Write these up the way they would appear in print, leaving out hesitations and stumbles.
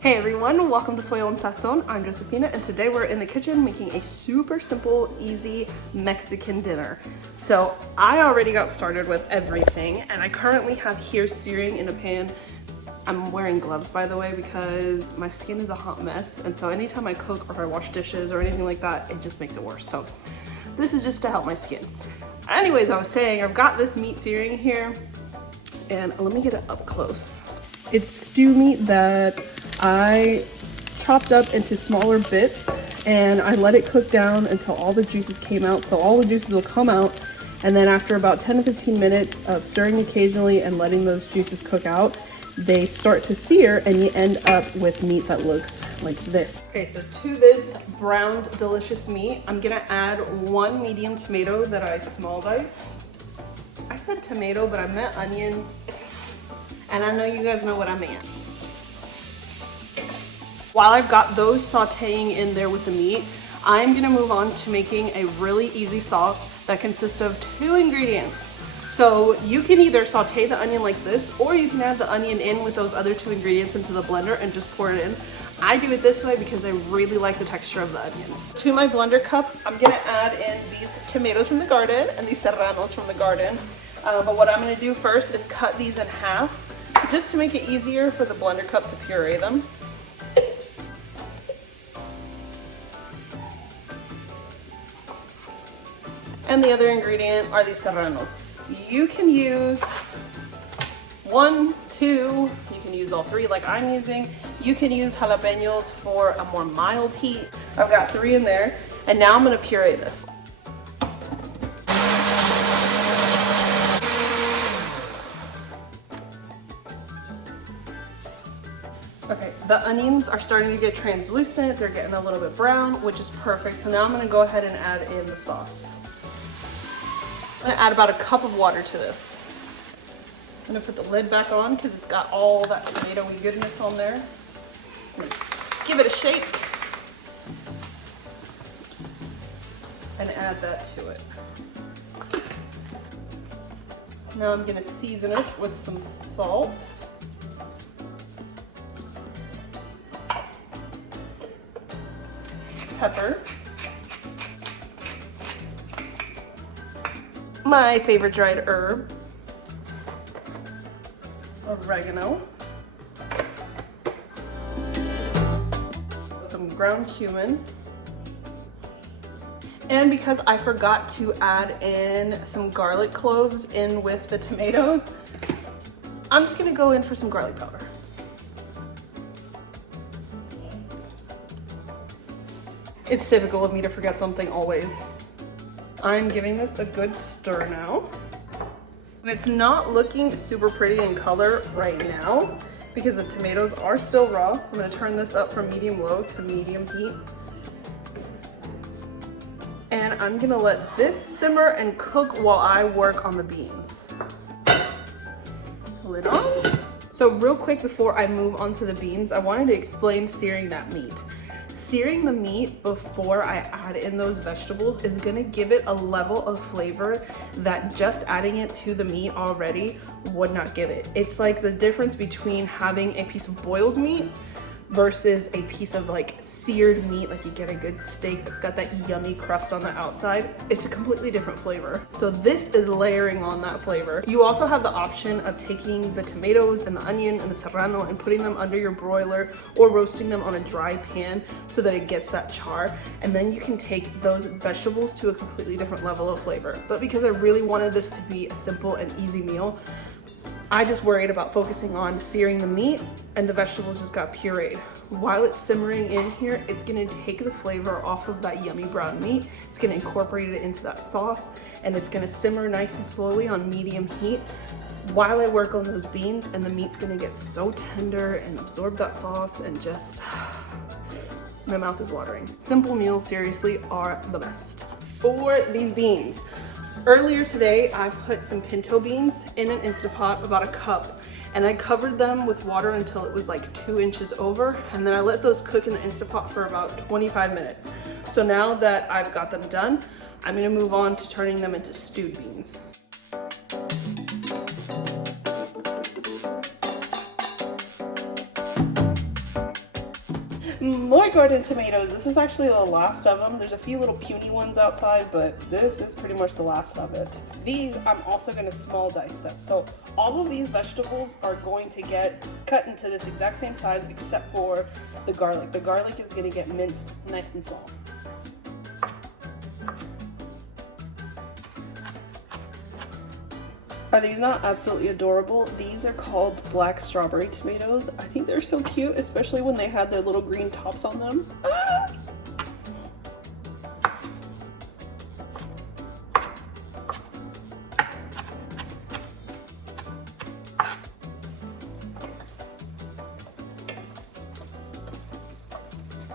Hey everyone, welcome to Soil and Sazon. I'm Josephina, and today we're in the kitchen making a super simple, easy Mexican dinner. So I already got started with everything, and I currently have here searing in a pan. I'm wearing gloves, by the way, because my skin is a hot mess, and so anytime I cook or I wash dishes or anything like that, it just makes it worse. So this is just to help my skin. Anyways, I was saying I've got this meat searing here, and let me get it up close. It's stew meat that I chopped up into smaller bits, and I let it cook down until all the juices came out. So all the juices will come out, and then after about 10 to 15 minutes of stirring occasionally and letting those juices cook out, they start to sear and you end up with meat that looks like this. Okay, so to this browned delicious meat, I'm gonna add one medium tomato that I small diced. I said tomato, but I meant onion, and I know you guys know what I meant. While I've got those sauteing in there with the meat, I'm gonna move on to making a really easy sauce that consists of 2 ingredients. So you can either saute the onion like this, or you can add the onion in with those other 2 ingredients into the blender and just pour it in. I do it this way because I really like the texture of the onions. To my blender cup, I'm gonna add in these tomatoes from the garden and these serranos from the garden. But what I'm gonna do first is cut these in half, just to make it easier for the blender cup to puree them. And the other ingredient are these serranos. You can use 1, 2, you can use all 3 like I'm using. You can use jalapeños for a more mild heat. I've got 3 in there, and now I'm gonna puree this. Okay, the onions are starting to get translucent. They're getting a little bit brown, which is perfect. So now I'm gonna go ahead and add in the sauce. I'm gonna add about a cup of water to this. I'm gonna put the lid back on because it's got all that tomatoey goodness on there. Give it a shake and add that to it. Now I'm gonna season it with some salt. Pepper. My favorite dried herb, oregano, some ground cumin, and because I forgot to add in some garlic cloves in with the tomatoes, I'm just gonna go in for some garlic powder. It's typical of me to forget something always. I'm giving this a good stir now. And it's not looking super pretty in color right now because the tomatoes are still raw. I'm gonna turn this up from medium-low to medium heat. And I'm gonna let this simmer and cook while I work on the beans. Lid on. So real quick before I move on to the beans, I wanted to explain searing that meat. Searing the meat before I add in those vegetables is gonna give it a level of flavor that just adding it to the meat already would not give it. It's like the difference between having a piece of boiled meat versus a piece of like seared meat, like you get a good steak that's got that yummy crust on the outside. It's a completely different flavor. So this is layering on that flavor. You also have the option of taking the tomatoes and the onion and the serrano and putting them under your broiler or roasting them on a dry pan so that it gets that char. And then you can take those vegetables to a completely different level of flavor. But because I really wanted this to be a simple and easy meal, I just worried about focusing on searing the meat, and the vegetables just got pureed. While it's simmering in here, it's gonna take the flavor off of that yummy brown meat. It's gonna incorporate it into that sauce, and it's gonna simmer nice and slowly on medium heat while I work on those beans, and the meat's gonna get so tender and absorb that sauce, and just, my mouth is watering. Simple meals, seriously, are the best. For these beans, earlier today, I put some pinto beans in an Instapot, about a cup, and I covered them with water until it was like 2 inches over, and then I let those cook in the Instapot for about 25 minutes. So now that I've got them done, I'm gonna move on to turning them into stewed beans. my garden tomatoes. This is actually the last of them. There's a few little puny ones outside, but this is pretty much the last of it. These, I'm also gonna small dice them. So all of these vegetables are going to get cut into this exact same size except for the garlic. The garlic is gonna get minced nice and small. Are these not absolutely adorable? These are called black strawberry tomatoes. I think they're so cute, especially when they had their little green tops on them. Ah!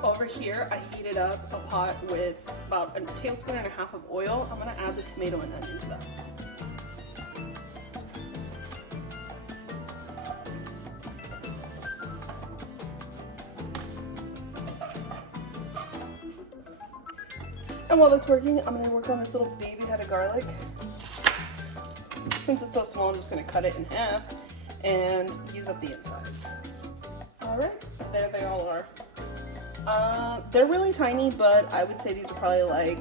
Over here, I heated up a pot with about a tablespoon and a half of oil. I'm gonna add the tomato and onion to that. And while that's working, I'm gonna work on this little baby head of garlic. Since it's so small, I'm just gonna cut it in half and use up the insides. All right, there they all are. They're really tiny, but I would say these are probably like,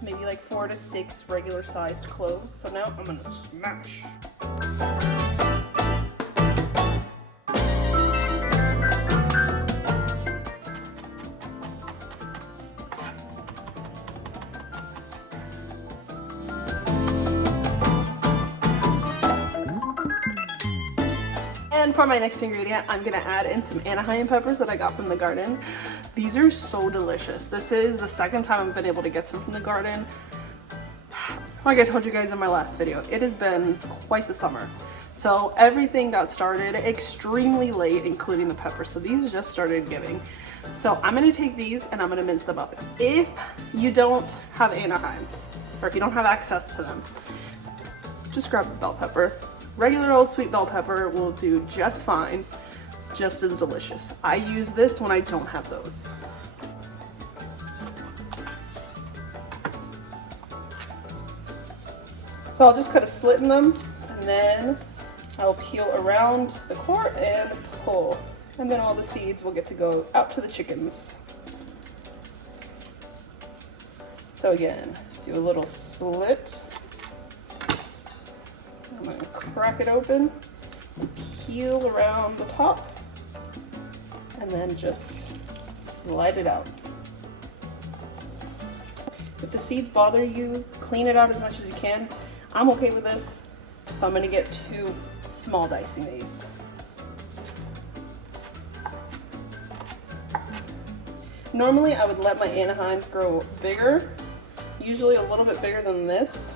maybe like 4 to 6 regular sized cloves. So now I'm gonna smash. And for my next ingredient, I'm gonna add in some Anaheim peppers that I got from the garden. These are so delicious. This is the second time I've been able to get some from the garden. Like I told you guys in my last video, it has been quite the summer. So everything got started extremely late, including the peppers. So these just started giving. So I'm gonna take these and I'm gonna mince them up. If you don't have Anaheims, or if you don't have access to them, just grab a bell pepper. Regular old sweet bell pepper will do just fine, just as delicious. I use this when I don't have those. So I'll just cut a slit in them, and then I'll peel around the core and pull. And then all the seeds will get to go out to the chickens. So again, do a little slit. I'm gonna crack it open, peel around the top, and then just slide it out. If the seeds bother you, clean it out as much as you can. I'm okay with this, so I'm gonna get 2 small dicing these. Normally I would let my Anaheims grow bigger, usually a little bit bigger than this,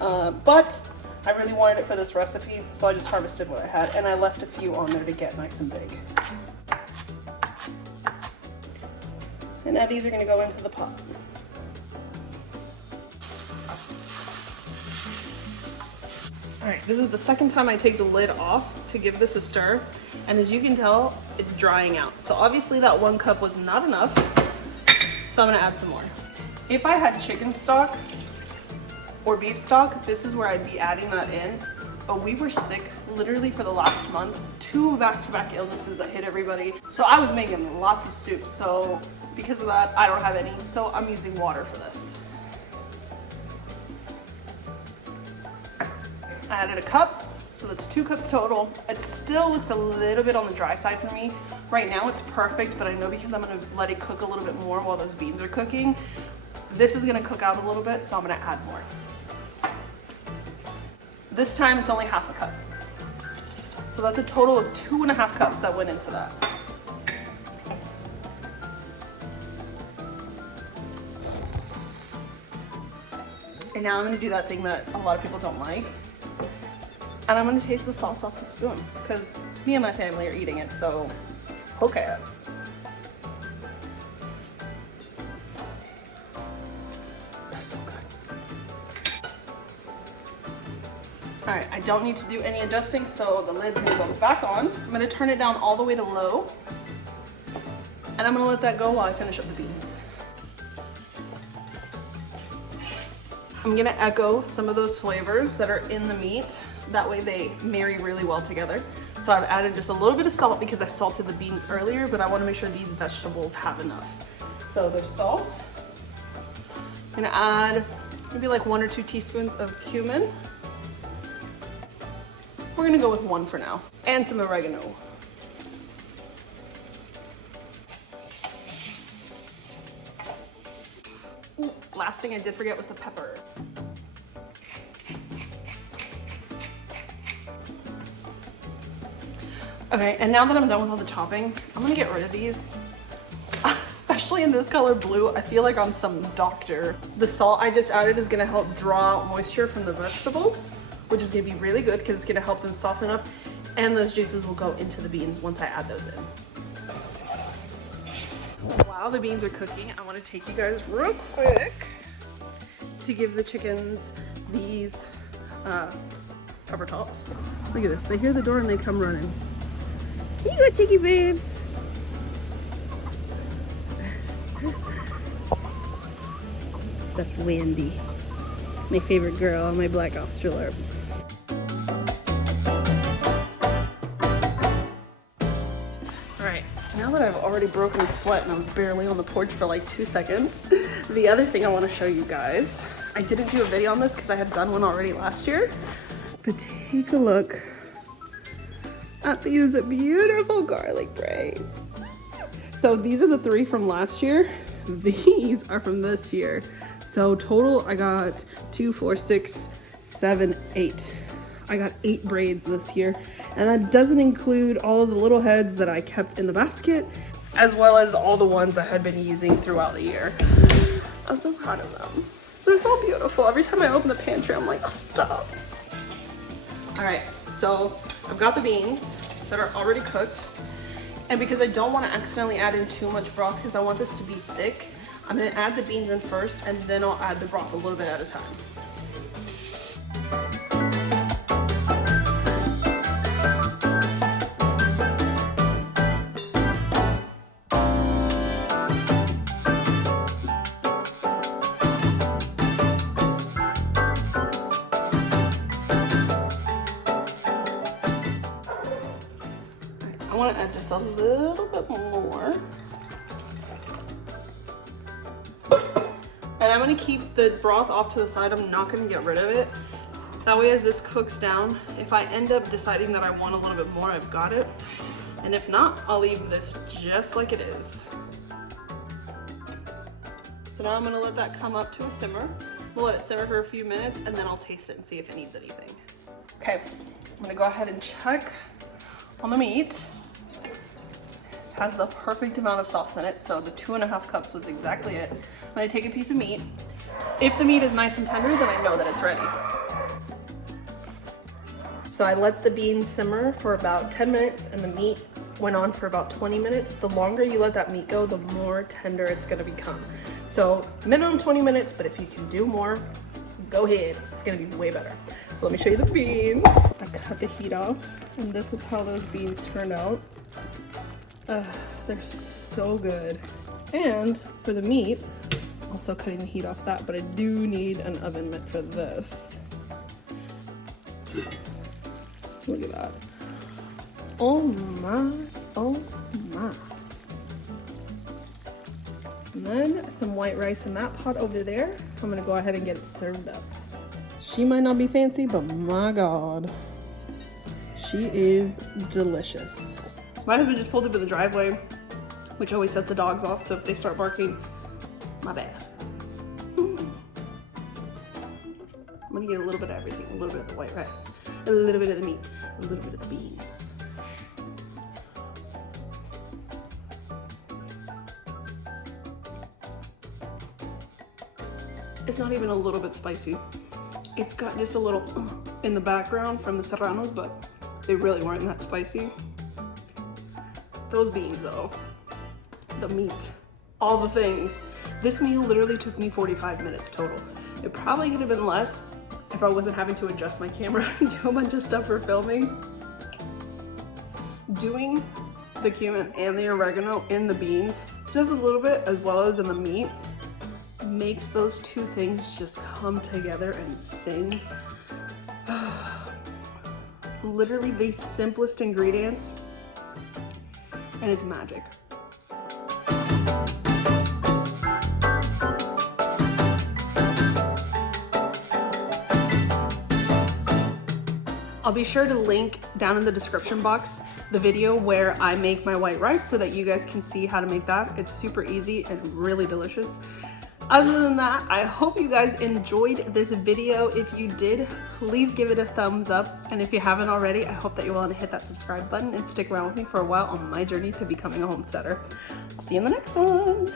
but I really wanted it for this recipe, so I just harvested what I had, and I left a few on there to get nice and big. And now these are going to go into the pot. Alright, this is the second time I take the lid off to give this a stir, and as you can tell, it's drying out. So obviously that 1 cup was not enough, so I'm going to add some more. If I had chicken stock, or beef stock, this is where I'd be adding that in. But we were sick literally for the last month, 2 back-to-back illnesses that hit everybody. So I was making lots of soup. So because of that, I don't have any. So I'm using water for this. I added a cup, so that's 2 cups total. It still looks a little bit on the dry side for me. Right now it's perfect, but I know because I'm gonna let it cook a little bit more while those beans are cooking, this is gonna cook out a little bit, so I'm gonna add more. This time it's only half a cup. So that's a total of 2.5 cups that went into that. And now I'm gonna do that thing that a lot of people don't like. And I'm gonna taste the sauce off the spoon because me and my family are eating it, so who cares? That's so good. All right, I don't need to do any adjusting, so the lid's gonna go back on. I'm gonna turn it down all the way to low, and I'm gonna let that go while I finish up the beans. I'm gonna echo some of those flavors that are in the meat. That way they marry really well together. So So I've added just a little bit of salt because I salted the beans earlier, but I want to make sure these vegetables have enough. So there's salt. I'm gonna add maybe like 1 or 2 teaspoons of cumin. We're gonna go with 1 for now. And some oregano. Ooh, last thing I did forget was the pepper. Okay, and now that I'm done with all the chopping, I'm gonna get rid of these. Especially in this color blue, I feel like I'm some doctor. The salt I just added is gonna help draw out moisture from the vegetables, which is gonna be really good because it's gonna help them soften up, and those juices will go into the beans once I add those in. While the beans are cooking, I wanna take you guys real quick to give the chickens these pepper tops. Look at this, they hear the door and they come running. Here you go, chickie babes. That's Wendy, my favorite girl, my black Australorp. All right, now that I've already broken a sweat and I'm barely on the porch for like 2 seconds, the other thing I want to show you guys, I didn't do a video on this because I had done one already last year, but take a look at these beautiful garlic braids. So these are the 3 from last year. These are from this year. So total, I got 2, 4, 6, 7, 8. I got 8 braids this year. And that doesn't include all of the little heads that I kept in the basket, as well as all the ones I had been using throughout the year. I'm so proud of them. They're so beautiful. Every time I open the pantry, I'm like, oh, stop. All right, so I've got the beans that are already cooked. And because I don't want to accidentally add in too much broth because I want this to be thick, I'm going to add the beans in first and then I'll add the broth a little bit at a time. I want to add just a little bit more. And I'm going to keep the broth off to the side. I'm not going to get rid of it. That way as this cooks down, if I end up deciding that I want a little bit more, I've got it. And if not, I'll leave this just like it is. So now I'm going to let that come up to a simmer. We'll let it simmer for a few minutes and then I'll taste it and see if it needs anything. Okay, I'm going to go ahead and check on the meat. Has the perfect amount of sauce in it, so the 2.5 cups was exactly it. I'm gonna take a piece of meat. If the meat is nice and tender, then I know that it's ready. So I let the beans simmer for about 10 minutes and the meat went on for about 20 minutes. The longer you let that meat go, the more tender it's gonna become. So minimum 20 minutes, but if you can do more, go ahead. It's gonna be way better. So let me show you the beans. I cut the heat off, and this is how those beans turned out. They're so good. And for the meat, also cutting the heat off that, but I do need an oven mitt for this. Look at that. Oh my, oh my. And then some white rice in that pot over there. I'm gonna go ahead and get it served up. She might not be fancy, but my God, she is delicious. My husband just pulled up in the driveway, which always sets the dogs off, so if they start barking, my bad. I'm gonna get a little bit of everything, a little bit of the white rice, a little bit of the meat, a little bit of the beans. It's not even a little bit spicy. It's got just a little in the background from the Serranos, but they really weren't that spicy. Those beans though, the meat, all the things. This meal literally took me 45 minutes total. It probably could have been less if I wasn't having to adjust my camera and do a bunch of stuff for filming. Doing the cumin and the oregano in the beans, just a little bit as well as in the meat, makes those two things just come together and sing. literally the simplest ingredients, and it's magic. I'll be sure to link down in the description box the video where I make my white rice so that you guys can see how to make that. It's super easy and really delicious. Other than that, I hope you guys enjoyed this video. If you did, please give it a thumbs up. And if you haven't already, I hope that you want to hit that subscribe button and stick around with me for a while on my journey to becoming a homesteader. I'll see you in the next one.